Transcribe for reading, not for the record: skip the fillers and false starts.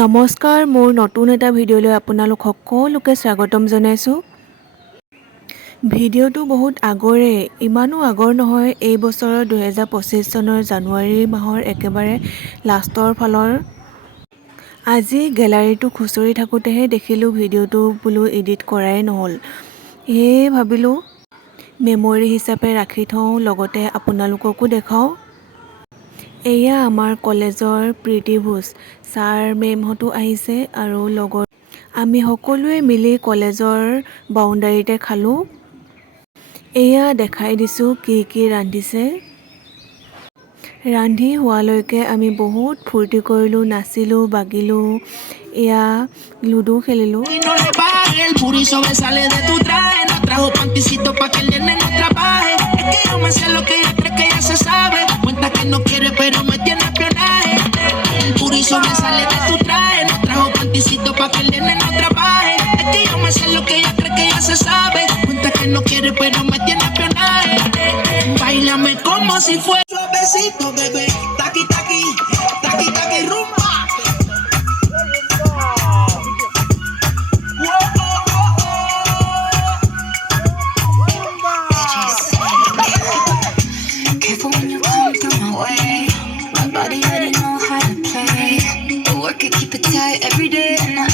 নমস্কাৰ, মোৰ নতুন এটা ভিডিঅ'লৈ আপোনালোক সকলোকে স্বাগতম জনাইছোঁ। ভিডিঅ'টো বহুত আগৰে, ইমানো আগৰ নহয়, এই বছৰৰ 2025 চনৰ জানুৱাৰী মাহৰ একেবাৰে লাষ্টৰ ফালৰ। আজি গেলাৰীটো খুচৰি থাকোঁতেহে দেখিলোঁ ভিডিঅ'টো বোলো এডিট কৰাই নহ'ল। সেয়ে ভাবিলোঁ মেমৰি হিচাপে ৰাখি থওঁ, লগতে আপোনালোককো দেখাওঁ। এয়া আমাৰ কলেজৰ প্ৰীতি ভোজ, ছাৰ মেমহঁতো আহিছে আৰু লগত আমি সকলোৱে মিলি কলেজৰ বাউণ্ডাৰীতে খালোঁ। এয়া দেখাই দিছোঁ কি ৰান্ধিছে। ৰান্ধি হোৱালৈকে আমি বহুত ফূৰ্তি কৰিলোঁ, নাচিলোঁ, বাগিলোঁ, এয়া লুডু খেলিলোঁ। Bailame como si fuera suavecito, bebé. Taqui, taqui, taqui, taqui, rumba. Careful when you come through my way. My body already know how to play. But work it, keep it tight every day and night.